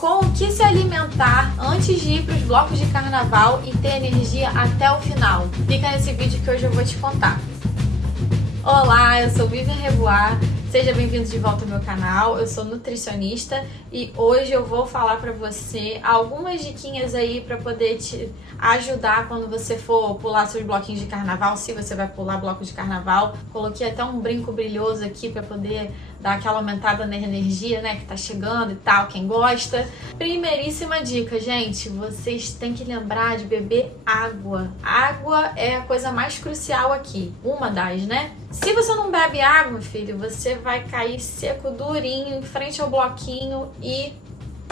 Com o que se alimentar antes de ir para os blocos de carnaval e ter energia até o final. Fica nesse vídeo que hoje eu vou te contar. Olá, eu sou Vivian Rebois, seja bem-vindo de volta ao meu canal. Eu sou nutricionista e hoje eu vou falar para você algumas diquinhas aí para poder te ajudar quando você for pular seus bloquinhos de carnaval, se você vai pular bloco de carnaval. Coloquei até um brinco brilhoso aqui para poder dar aquela aumentada na energia, né, que tá chegando e tal, quem gosta. Primeiríssima dica, gente, vocês têm que lembrar de beber água. Água é a coisa mais crucial aqui, uma das, né? Se você não bebe água, filho, você vai cair seco, durinho, em frente ao bloquinho e,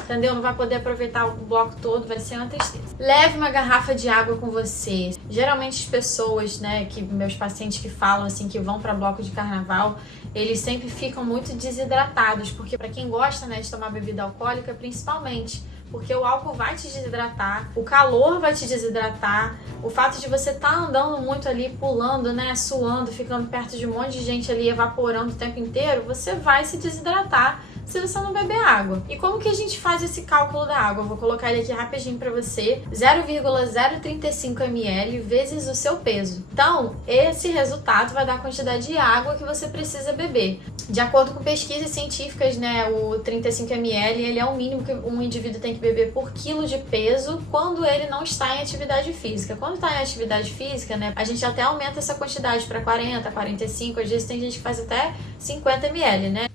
entendeu? Não vai poder aproveitar o bloco todo, vai ser uma tristeza. Leve uma garrafa de água com você. Geralmente as pessoas, né, meus pacientes que falam assim, que vão para bloco de carnaval, eles sempre ficam muito desidratados, porque para quem gosta, né, de tomar bebida alcoólica, principalmente, porque o álcool vai te desidratar, o calor vai te desidratar, o fato de você estar andando muito ali, pulando, né, suando, ficando perto de um monte de gente ali, evaporando o tempo inteiro, você vai se desidratar se você não beber água. E como que a gente faz esse cálculo da água? Eu vou colocar ele aqui rapidinho para você. 0,035 ml vezes o seu peso. Então, esse resultado vai dar a quantidade de água que você precisa beber. De acordo com pesquisas científicas, né, o 35 ml, ele é o mínimo que um indivíduo tem que beber por quilo de peso quando ele não está em atividade física. Quando está em atividade física, né, a gente até aumenta essa quantidade para 40, 45, às vezes tem gente que faz até 50 ml, né?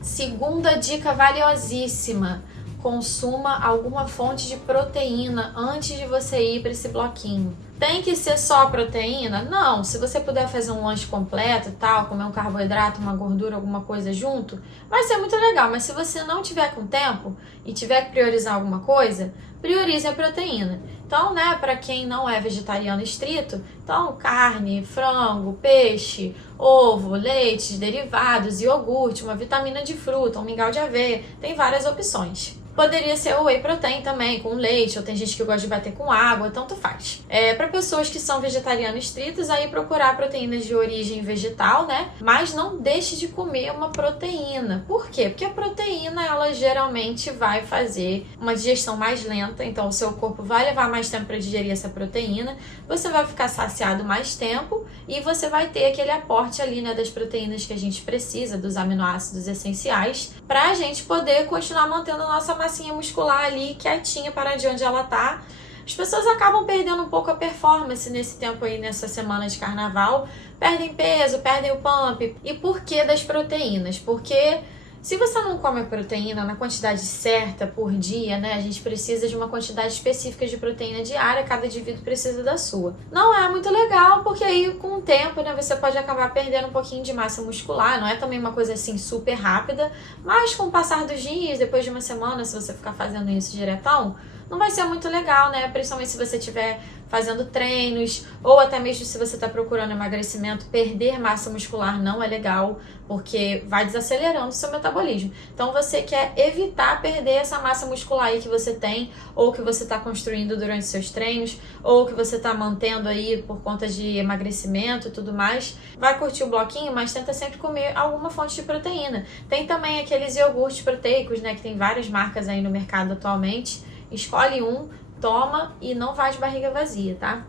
Segunda dica valiosíssima: consuma alguma fonte de proteína antes de você ir para esse bloquinho. Tem que ser só proteína? Não, se você puder fazer um lanche completo e tal, comer um carboidrato, uma gordura, alguma coisa junto, vai ser muito legal, mas se você não tiver com tempo e tiver que priorizar alguma coisa, priorize a proteína. Então, né, para quem não é vegetariano estrito, então carne, frango, peixe, ovo, leite, derivados, iogurte, uma vitamina de fruta, um mingau de aveia, tem várias opções. Poderia ser o whey protein também, com leite, ou tem gente que gosta de bater com água, tanto faz. Para pessoas que são vegetarianos estritos, aí procurar proteínas de origem vegetal, né? Mas não deixe de comer uma proteína. Por quê? Porque a proteína, ela geralmente vai fazer uma digestão mais lenta, então o seu corpo vai levar mais tempo para digerir essa proteína, você vai ficar saciado mais tempo e você vai ter aquele aporte ali, né, das proteínas que a gente precisa, dos aminoácidos essenciais, para a gente poder continuar mantendo a nossa massinha muscular ali quietinha para de onde ela tá. As pessoas acabam perdendo um pouco a performance nesse tempo aí, nessa semana de carnaval, perdem peso, perdem o pump. E por que das proteínas? Porque se você não come a proteína na quantidade certa por dia, né, a gente precisa de uma quantidade específica de proteína diária, cada indivíduo precisa da sua. Não é muito legal, porque aí com o tempo, né, você pode acabar perdendo um pouquinho de massa muscular, não é também uma coisa assim super rápida, mas com o passar dos dias, depois de uma semana, se você ficar fazendo isso diretão, não vai ser muito legal, né, principalmente se você estiver fazendo treinos, ou até mesmo se você está procurando emagrecimento, perder massa muscular não é legal, porque vai desacelerando o seu metabolismo. Então você quer evitar perder essa massa muscular aí que você tem, ou que você está construindo durante seus treinos, ou que você está mantendo aí por conta de emagrecimento e tudo mais. Vai curtir o bloquinho, mas tenta sempre comer alguma fonte de proteína. Tem também aqueles iogurtes proteicos, né, que tem várias marcas aí no mercado atualmente. Escolhe um, toma e não vai de barriga vazia, tá?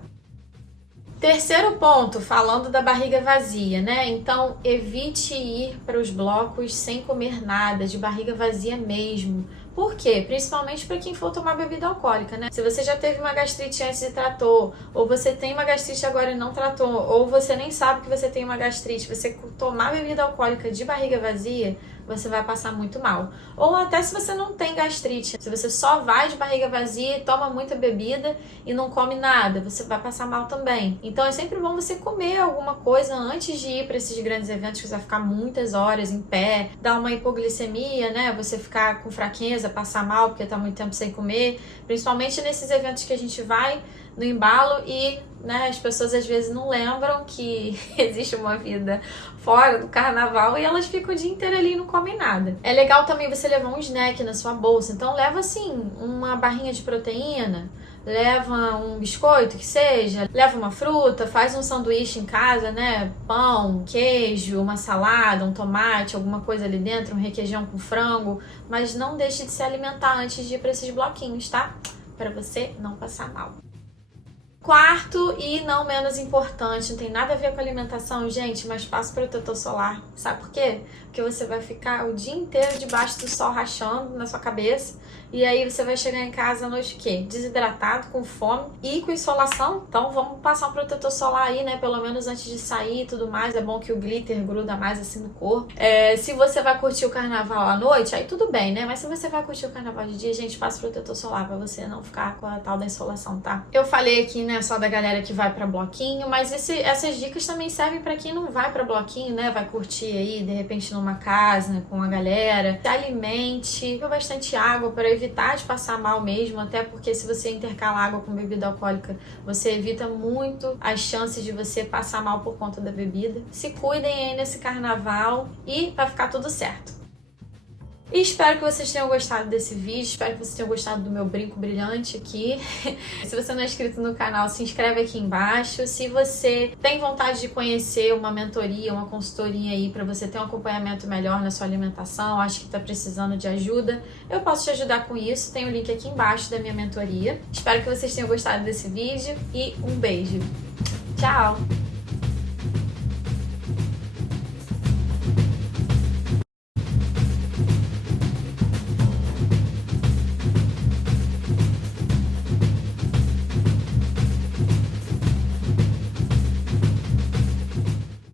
Terceiro ponto, falando da barriga vazia, né? Então, evite ir para os blocos sem comer nada, de barriga vazia mesmo. Por quê? Principalmente para quem for tomar bebida alcoólica, né? Se você já teve uma gastrite antes e tratou, ou você tem uma gastrite agora e não tratou, ou você nem sabe que você tem uma gastrite, você tomar bebida alcoólica de barriga vazia, você vai passar muito mal. Ou até se você não tem gastrite, se você só vai de barriga vazia e toma muita bebida e não come nada, você vai passar mal também. Então é sempre bom você comer alguma coisa antes de ir para esses grandes eventos, que você vai ficar muitas horas em pé, dar uma hipoglicemia, né? Você ficar com fraqueza, passar mal porque tá muito tempo sem comer, principalmente nesses eventos que a gente vai no embalo e, né, as pessoas às vezes não lembram que existe uma vida fora do carnaval e elas ficam o dia inteiro ali e não comem nada. É legal também você levar um snack na sua bolsa, então leva assim uma barrinha de proteína, leva um biscoito que seja, leva uma fruta, faz um sanduíche em casa, né? Pão, queijo, uma salada, um tomate, alguma coisa ali dentro, um requeijão com frango, mas não deixe de se alimentar antes de ir para esses bloquinhos, tá? Para você não passar mal. Quarto e não menos importante, não tem nada a ver com alimentação, gente, mas passe protetor solar. Sabe por quê? Porque você vai ficar o dia inteiro debaixo do sol rachando na sua cabeça e aí você vai chegar em casa à noite o quê? Desidratado, com fome e com insolação. Então vamos passar um protetor solar aí, né? Pelo menos antes de sair e tudo mais. É bom que o glitter gruda mais assim no corpo. Se você vai curtir o carnaval à noite, aí tudo bem, né? Mas se você vai curtir o carnaval de dia, gente, passa protetor solar pra você não ficar com a tal da insolação, tá? Eu falei aqui, né? Só da galera que vai pra bloquinho, mas essas dicas também servem pra quem não vai pra bloquinho, né? Vai curtir aí, de repente, numa casa, né, com a galera. Se alimente, beba bastante água para evitar de passar mal mesmo, até porque se você intercalar água com bebida alcoólica, você evita muito as chances de você passar mal por conta da bebida. Se cuidem aí nesse carnaval e vai ficar tudo certo. E espero que vocês tenham gostado desse vídeo, espero que vocês tenham gostado do meu brinco brilhante aqui. Se você não é inscrito no canal, se inscreve aqui embaixo. Se você tem vontade de conhecer uma mentoria, uma consultoria aí para você ter um acompanhamento melhor na sua alimentação, acho que está precisando de ajuda, eu posso te ajudar com isso. Tem o link aqui embaixo da minha mentoria. Espero que vocês tenham gostado desse vídeo e um beijo. Tchau!